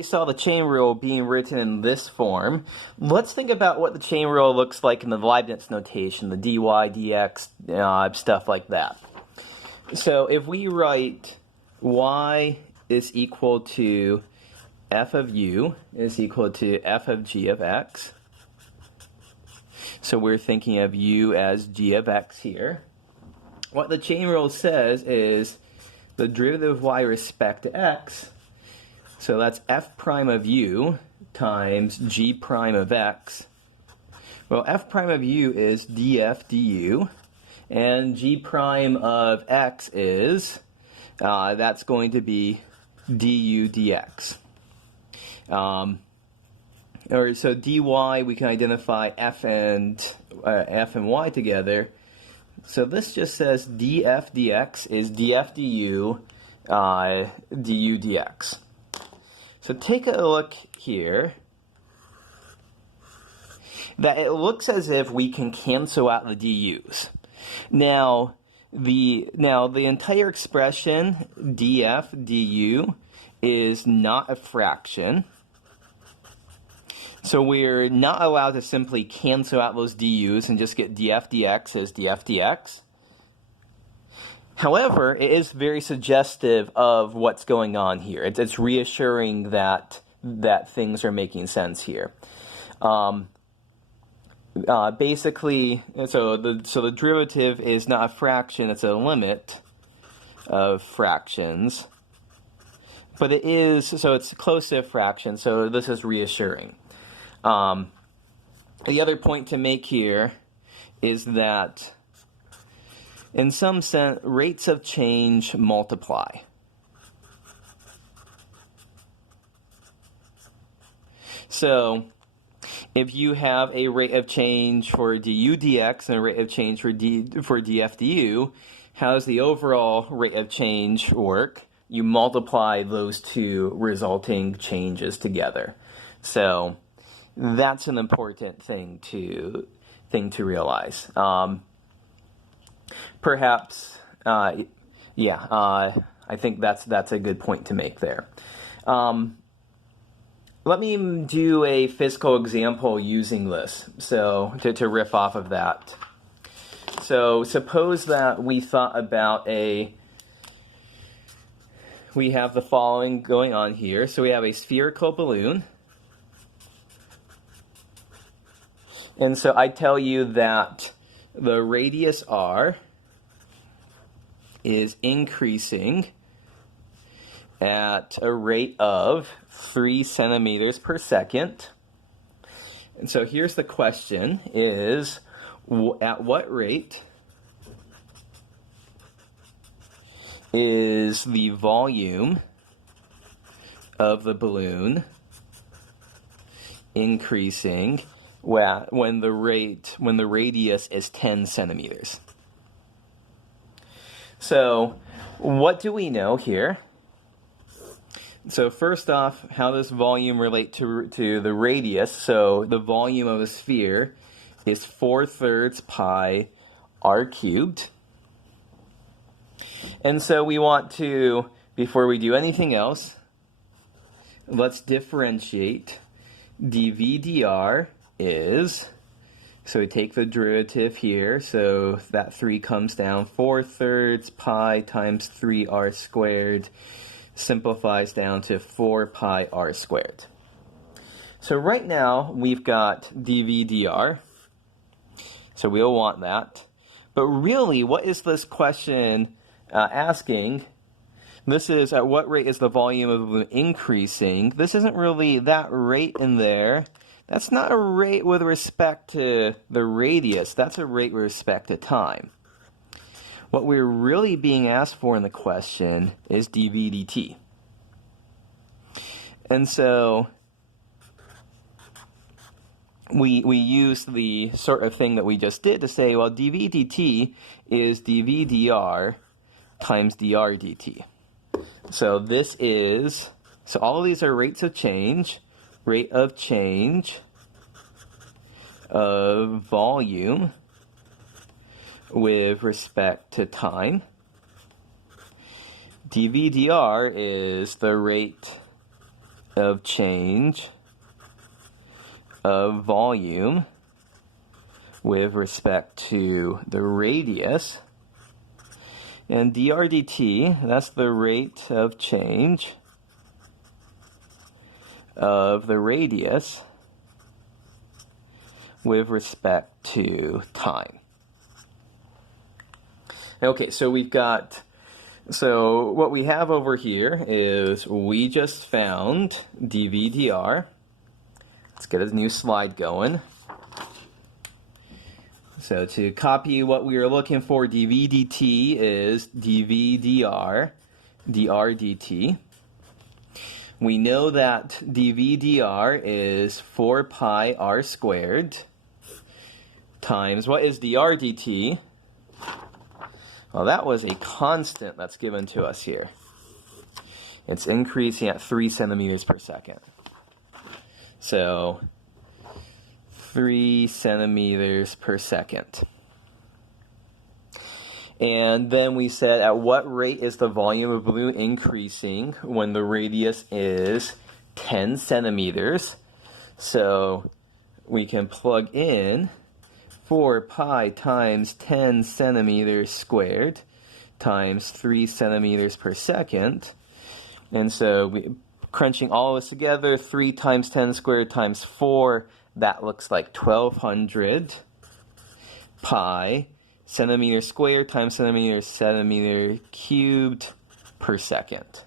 we saw the chain rule being written in this form, let's think about what the chain rule looks like in the Leibniz notation, the dy, dx, stuff like that. So if we write y is equal to f of u is equal to f of g of x, so we're thinking of u as g of x here. What the chain rule says is the derivative of y with respect to x, so that's f prime of u times g prime of x. Well, f prime of u is df du, and g prime of x is, that's going to be du dx. So dy, we can identify f and y together. So this just says df dx is df du du dx. So take a look here. That it looks as if we can cancel out the du's. Now the entire expression df du is not a fraction. So we're not allowed to simply cancel out those du's and just get df dx as df dx. However, it is very suggestive of what's going on here. It's reassuring that things are making sense here. Basically, so the derivative is not a fraction; it's a limit of fractions. But it is, so it's close to a fraction. So this is reassuring. The other point to make here is that, in some sense, rates of change multiply. So, if you have a rate of change for du dx and a rate of change for df du, how does the overall rate of change work? You multiply those two resulting changes together. So, that's an important thing to realize. Perhaps, I think that's a good point to make there. Let me do a physical example using this, so to riff off of that. So suppose that we thought about we have the following going on here. So we have a spherical balloon. And so I tell you that the radius r is increasing at a rate of 3 centimeters per second. And so here's the question is, at what rate is the volume of the balloon increasing when the radius is 10 centimeters? So what do we know here? So first off, how does volume relate to the radius? So the volume of a sphere is 4/3 pi r cubed. And so we want to, before we do anything else, let's differentiate dv dr is, so we take the derivative here, so that 3 comes down, 4/3 pi times 3r squared simplifies down to 4 pi r squared. So right now we've got dv dr, so we'll want that. But really, what is this question asking? This is, at what rate is the volume of the balloon increasing? This isn't really that rate in there. That's not a rate with respect to the radius. That's a rate with respect to time. What we're really being asked for in the question is dv dt. And so we use the sort of thing that we just did to say, well, dv dt is dv dr times dr dt. So this is, so all of these are rates of change. Rate of change of volume with respect to time. dv dr is the rate of change of volume with respect to the radius. And dr dt, that's the rate of change of the radius with respect to time. Okay, so what we have over here is we just found dv dr. Let's get a new slide going. So to copy what we are looking for, dv dt is dv dr, dr dt. We know that dv dr is 4 pi r squared times, what is dr dt? Well, that was a constant that's given to us here. It's increasing at 3 centimeters per second. So 3 centimeters per second. And then we said, at what rate is the volume of balloon increasing when the radius is 10 centimeters? So we can plug in 4 pi times 10 centimeters squared times 3 centimeters per second. And so crunching all of this together, 3 times 10 squared times 4, that looks like 1200 pi centimeter squared times centimeter cubed per second.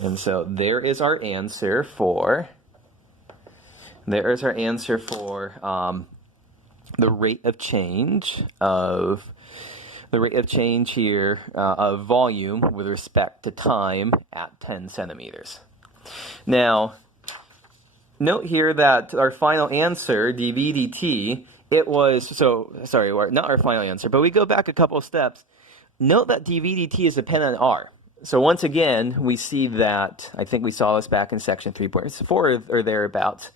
And so there is our answer for the rate of change here of volume with respect to time at 10 centimeters. Now, note here that our final answer, dv dt, it was, not our final answer, but we go back a couple of steps. Note that dv dt is dependent on r. So once again, we see that, I think we saw this back in section 3.4 or thereabouts.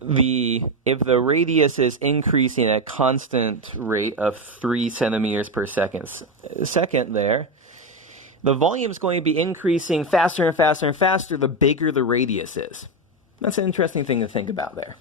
If the radius is increasing at a constant rate of 3 centimeters per second there, the volume is going to be increasing faster and faster and faster the bigger the radius is. That's an interesting thing to think about there.